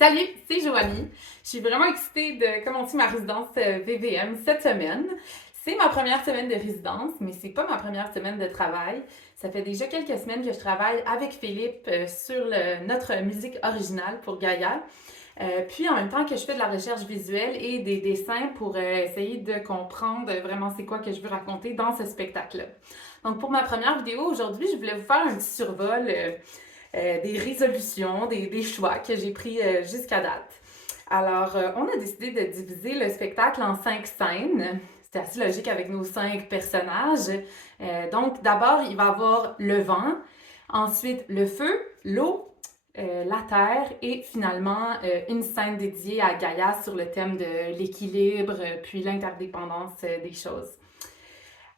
Salut, c'est Joanie. Je suis vraiment excitée de commencer ma résidence VVM cette semaine. C'est ma première semaine de résidence, mais c'est pas ma première semaine de travail. Ça fait déjà quelques semaines que je travaille avec Philippe sur notre musique originale pour Gaïa. Puis en même temps que je fais de la recherche visuelle et des dessins pour essayer de comprendre vraiment c'est quoi que je veux raconter dans ce spectacle-là. Donc pour ma première vidéo aujourd'hui, je voulais vous faire un petit survol des résolutions, des choix que j'ai pris jusqu'à date. Alors, on a décidé de diviser le spectacle en 5 scènes. C'était assez logique avec nos 5 personnages. Donc, d'abord, il va y avoir le vent, ensuite le feu, l'eau, la terre et finalement une scène dédiée à Gaïa sur le thème de l'équilibre puis l'interdépendance des choses.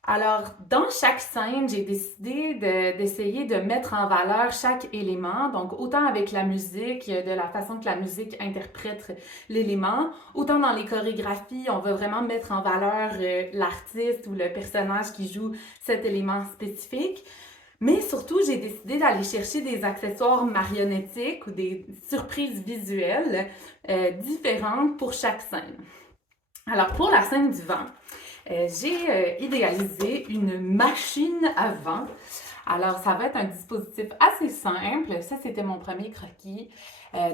Alors, dans chaque scène, j'ai décidé d'essayer de mettre en valeur chaque élément, donc autant avec la musique, de la façon que la musique interprète l'élément, autant dans les chorégraphies, on va vraiment mettre en valeur l'artiste ou le personnage qui joue cet élément spécifique. Mais surtout, j'ai décidé d'aller chercher des accessoires marionnettiques ou des surprises visuelles différentes pour chaque scène. Alors, pour la scène du vent, j'ai idéalisé une machine à vent. Alors, ça va être un dispositif assez simple. Ça, c'était mon premier croquis.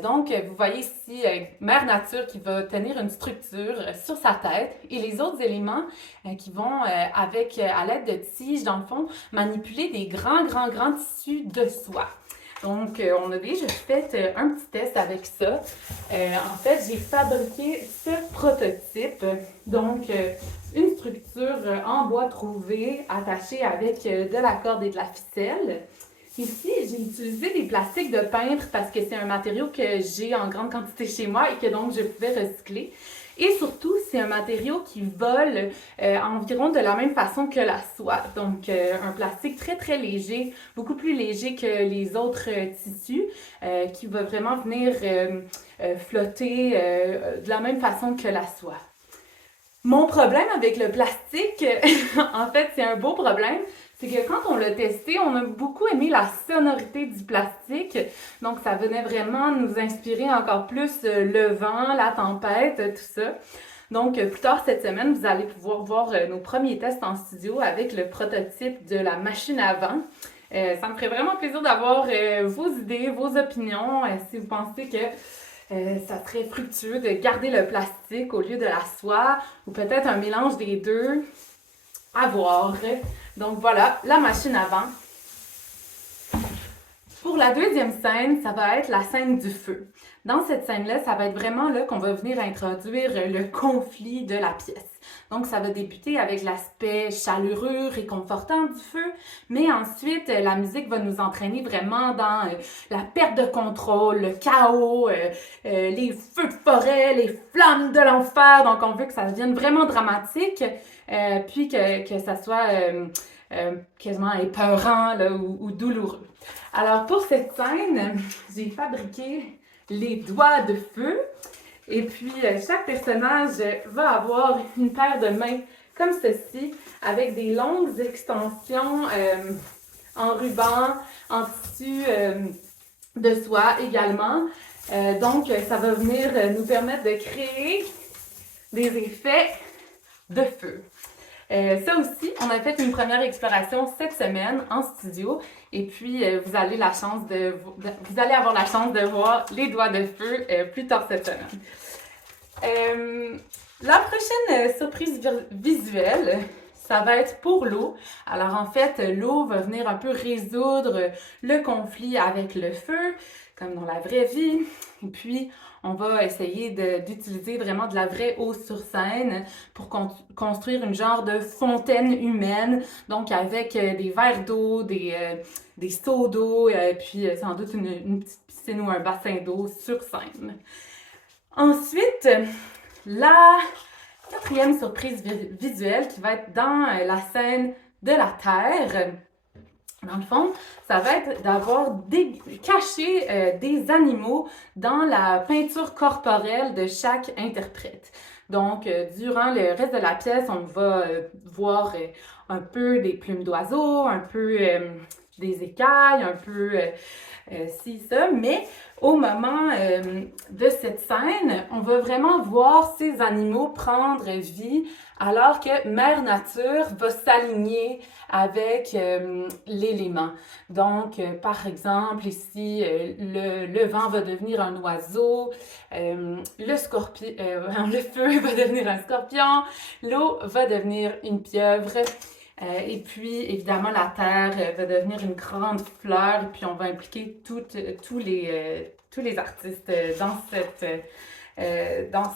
Donc, vous voyez ici Mère Nature qui va tenir une structure sur sa tête et les autres éléments qui vont, à l'aide de tiges, dans le fond, manipuler des grands tissus de soie. Donc, on a déjà fait un petit test avec ça. En fait, j'ai fabriqué ce prototype. Donc, une structure en bois trouvé, attachée avec de la corde et de la ficelle. Ici, j'ai utilisé des plastiques de peintre parce que c'est un matériau que j'ai en grande quantité chez moi et que donc je pouvais recycler. Et surtout, c'est un matériau qui vole environ de la même façon que la soie. Donc, un plastique très léger, beaucoup plus léger que les autres tissus, qui va vraiment venir flotter de la même façon que la soie. Mon problème avec le plastique, en fait, c'est un beau problème, c'est que quand on l'a testé, on a beaucoup aimé la sonorité du plastique. Donc, ça venait vraiment nous inspirer encore plus le vent, la tempête, tout ça. Donc, plus tard cette semaine, vous allez pouvoir voir nos premiers tests en studio avec le prototype de la machine à vent. Ça me ferait vraiment plaisir d'avoir vos idées, vos opinions, si vous pensez que ça serait fructueux de garder le plastique au lieu de la soie ou peut-être un mélange des deux. À voir. Donc voilà, la machine à vent. Pour la deuxième scène, ça va être la scène du feu. Dans cette scène-là, ça va être vraiment là qu'on va venir introduire le conflit de la pièce. Donc, ça va débuter avec l'aspect chaleureux, réconfortant du feu, mais ensuite, la musique va nous entraîner vraiment dans la perte de contrôle, le chaos, les feux de forêt, les flammes de l'enfer. Donc, on veut que ça devienne vraiment dramatique, puis que ça soit quasiment épeurant là, ou douloureux. Alors, pour cette scène, j'ai fabriqué les doigts de feu. Et puis, chaque personnage va avoir une paire de mains comme ceci, avec des longues extensions en ruban, en tissu de soie également. Donc, ça va venir nous permettre de créer des effets de feu. Ça aussi, on a fait une première exploration cette semaine en studio et puis vous allez avoir la chance de voir les doigts de feu plus tard cette semaine. La prochaine surprise visuelle, ça va être pour l'eau. Alors en fait, l'eau va venir un peu résoudre le conflit avec le feu, comme dans la vraie vie. Et puis, on va essayer d'utiliser vraiment de la vraie eau sur scène pour construire une genre de fontaine humaine, donc avec des verres d'eau, des seaux d'eau, puis sans doute une petite piscine ou un bassin d'eau sur scène. Ensuite, la quatrième surprise visuelle qui va être dans la scène de la Terre. Dans le fond, ça va être d'avoir caché des animaux dans la peinture corporelle de chaque interprète. Donc, durant le reste de la pièce, on va voir un peu des plumes d'oiseaux, un peu des écailles, un peu ci, ça, mais au moment de cette scène, on va vraiment voir ces animaux prendre vie alors que Mère Nature va s'aligner avec l'élément. Donc, par exemple, ici, le vent va devenir un oiseau, le feu va devenir un scorpion, l'eau va devenir une pieuvre. Et puis, évidemment, la terre va devenir une grande fleur et puis on va impliquer tous les artistes dans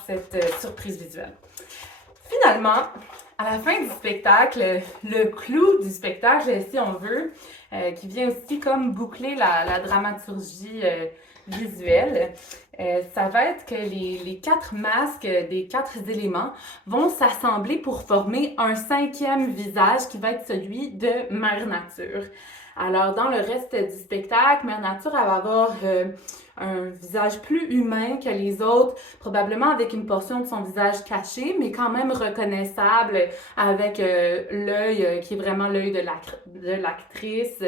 cette surprise visuelle. Finalement, à la fin du spectacle, le clou du spectacle, si on veut, qui vient aussi comme boucler la dramaturgie visuelle, ça va être que les 4 masques des 4 éléments vont s'assembler pour former un 5e visage qui va être celui de Mère Nature. Alors, dans le reste du spectacle, Mère Nature, elle va avoir un visage plus humain que les autres, probablement avec une portion de son visage caché, mais quand même reconnaissable avec l'œil qui est vraiment l'œil de l'actrice,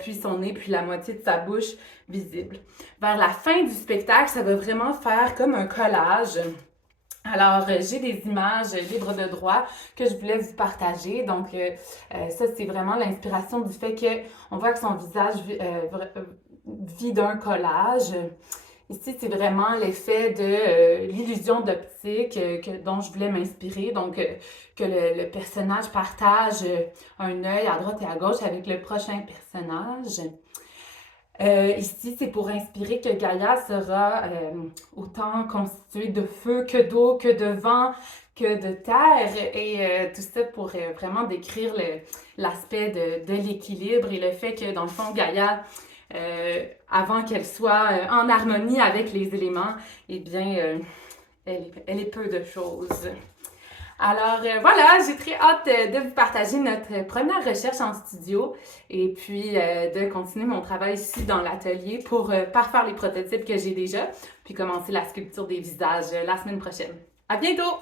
puis son nez, puis la moitié de sa bouche visible. Vers la fin du spectacle, ça va vraiment faire comme un collage. Alors, j'ai des images libres de droit que je voulais vous partager. Donc, ça, c'est vraiment l'inspiration du fait qu'on voit que son visage vit d'un collage. Ici, c'est vraiment l'effet de l'illusion d'optique dont je voulais m'inspirer. Donc, que le personnage partage un œil à droite et à gauche avec le prochain personnage. Ici, c'est pour inspirer que Gaïa sera autant constituée de feu que d'eau, que de vent, que de terre. Et tout ça pour vraiment décrire l'aspect de l'équilibre et le fait que, dans le fond, Gaïa, avant qu'elle soit en harmonie avec les éléments, eh bien, elle est peu de choses. Alors voilà, j'ai très hâte de vous partager notre première recherche en studio et puis de continuer mon travail ici dans l'atelier pour parfaire les prototypes que j'ai déjà, puis commencer la sculpture des visages la semaine prochaine. À bientôt!